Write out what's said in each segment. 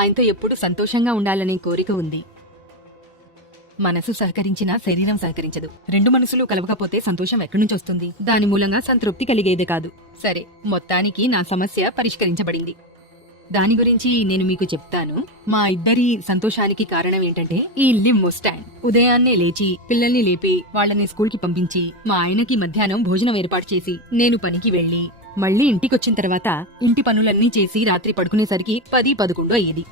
ఆయనతో ఎప్పుడూ సంతోషంగా ఉండాలనే కోరిక ఉంది. మనసు సహకరించినా శరీరం సహకరించదు. రెండు మనసులు కలవకపోతే సంతోషం ఎక్కడి నుంచి వస్తుంది? దాని మూలంగా సంతృప్తి కలిగేదే కాదు. సరే, మొత్తానికి నా సమస్య పరిష్కరించబడింది. దాని గురించి నేను మీకు చెప్తాను. మా ఇద్దరి సంతోషానికి కారణం ఏంటంటే ఈ లివ్ ముస్టాంగ్. ఉదయాన్నే లేచి పిల్లల్ని లేపి వాళ్ళని స్కూల్ కి పంపించి మా ఆయనకి మధ్యాహ్నం భోజనం ఏర్పాటు చేసి నేను పనికి వెళ్లి మళ్లీ ఇంటికొచ్చిన తర్వాత ఇంటి పనులన్నీ చేసి రాత్రి పడుకునేసరికి 10-11 అయ్యేది.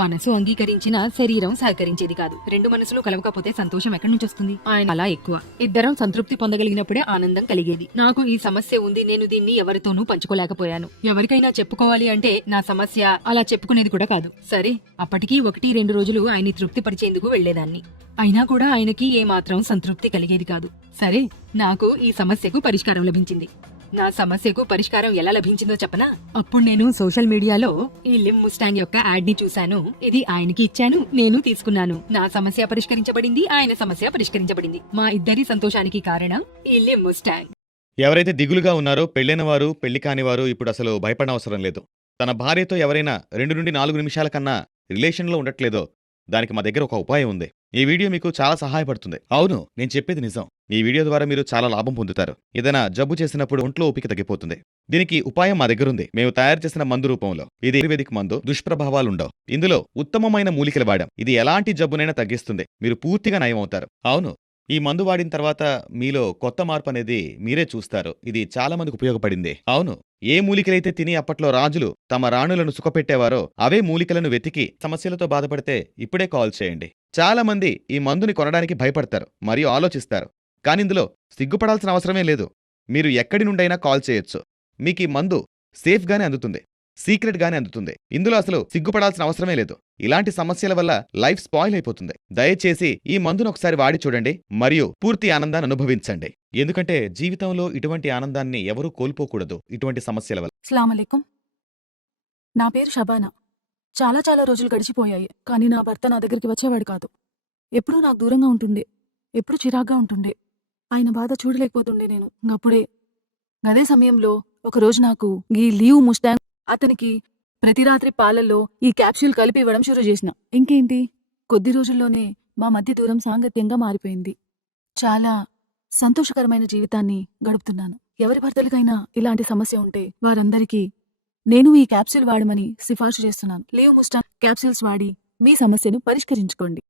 మనసు అంగీకరించిన శరీరం సహకరించేది కాదు. రెండు మనసులు కలవకపోతే సంతోషం ఎక్కడి నుంచి వస్తుంది? ఆయన అలా ఎక్కువ. ఇద్దరం సంతృప్తి పొందగలిగినప్పుడే ఆనందం కలిగేది. నాకు ఈ సమస్య ఉంది, నేను దీన్ని ఎవరితోనూ పంచుకోలేకపోయాను. ఎవరికైనా చెప్పుకోవాలి అంటే నా సమస్య అలా చెప్పుకునేది కూడా కాదు. సరే, అప్పటికీ 1-2 రోజులు ఆయన్ని తృప్తి పరిచేందుకు వెళ్లేదాన్ని. అయినా కూడా ఆయనకి ఏమాత్రం సంతృప్తి కలిగేది కాదు. సరే, నాకు ఈ సమస్యకు పరిష్కారం లభించింది. నా సమస్యకు పరిష్కారం ఎలా లభించిందో చెప్పనా? అప్పుడు నేను సోషల్ మీడియాలో ఈ లివ్ ముస్టాంగ్ యొక్క యాడ్ ని చూశాను. ఇది ఆయనకి ఇచ్చాను, నేను తీసుకున్నాను. నా సమస్య పరిష్కరించబడింది, ఆయన సమస్య పరిష్కరించబడింది. మా ఇద్దరి సంతోషానికి కారణం ఈ లివ్ ముస్టాంగ్. ఎవరైతే దిగులుగా ఉన్నారో పెళ్లైన వారు పెళ్లి కాని వారు ఇప్పుడు అసలు భయపడనవసరం లేదు. తన భార్యతో ఎవరైనా 2 నుండి 4 నిమిషాల కన్నా రిలేషన్లో ఉండట్లేదో దానికి మా దగ్గర ఒక ఉపాయం ఉంది. ఈ వీడియో మీకు చాలా సహాయపడుతుంది. అవును, నేను చెప్పేది నిజం. ఈ వీడియో ద్వారా మీరు చాలా లాభం పొందుతారు. ఏదైనా జబ్బు చేసినప్పుడు ఒంట్లో ఓపిక తగ్గిపోతుంది. దీనికి ఉపాయం మా దగ్గరుంది. మేము తయారు చేసిన మందు రూపంలో. ఇది ఆయుర్వేదిక్ మందు, దుష్ప్రభావాలుండవు. ఇందులో ఉత్తమమైన మూలికలు వాడాం. ఇది ఎలాంటి జబ్బునైనా తగ్గిస్తుంది. మీరు పూర్తిగా నయమవుతారు. అవును, ఈ మందు వాడిన తర్వాత మీలో కొత్త మార్పు అనేది మీరే చూస్తారు. ఇది చాలా మందికి ఉపయోగపడింది. అవును, ఏ మూలికలైతే తిని అప్పట్లో రాజులు తమ రాణులను సుఖపెట్టేవారో అవే మూలికలను వెతికి సమస్యలతో బాధపడితే ఇప్పుడే కాల్ చేయండి. చాలా మంది ఈ మందుని కొనడానికి భయపడతారు మరియు ఆలోచిస్తారు. కానీ ఇందులో సిగ్గుపడాల్సిన అవసరమే లేదు. మీరు ఎక్కడి నుండైనా కాల్ చేయొచ్చు. మీకు ఈ మందు సేఫ్ గానే అందుతుంది, సీక్రెట్ గానే అందుతుంది. ఇందులో అసలు సిగ్గుపడాల్సిన అవసరమే లేదు. ఇలాంటి సమస్యల వల్ల లైఫ్ స్పాయిల్ అయిపోతుంది. దయచేసి ఈ మందును ఒకసారి వాడి చూడండి మరియు పూర్తి ఆనందాన్ని అనుభవించండి. ఎందుకంటే జీవితంలో ఇటువంటి ఆనందాన్ని ఎవరూ కోల్పోకూడదు ఇటువంటి సమస్యల వల్ల. అస్సలాముఅలైకుం. నా పేరు షబానా. చాలా రోజులు గడిచిపోయాయి, కానీ నా భర్త నా దగ్గరికి వచ్చేవాడు కాదు. ఎప్పుడూ నాకు దూరంగా ఉంటుండే, ఎప్పుడూ చిరాగ్గా ఉంటుండే. ఆయన బాధ చూడలేకపోతుండే నేను. అప్పుడే అదే సమయంలో ఒకరోజు నాకు ఈ లివ్ ముస్టాంగ్ అతనికి ప్రతి రాత్రి పాలల్లో ఈ క్యాప్సూల్ కలిపి ఇవ్వడం షురూ చేసిన. ఇంకేంటి, కొద్ది రోజుల్లోనే మా మధ్య దూరం సాంగత్యంగా మారిపోయింది. చాలా సంతోషకరమైన జీవితాన్ని గడుపుతున్నాను. ఎవరి భర్తలకైనా ఇలాంటి సమస్య ఉంటే వారందరికీ నేను ఈ క్యాప్సూల్ వాడమని సిఫార్సు చేస్తున్నాను. లివ్ ముస్టాంగ్ క్యాప్సూల్స్ వాడి మీ సమస్యను పరిష్కరించుకోండి.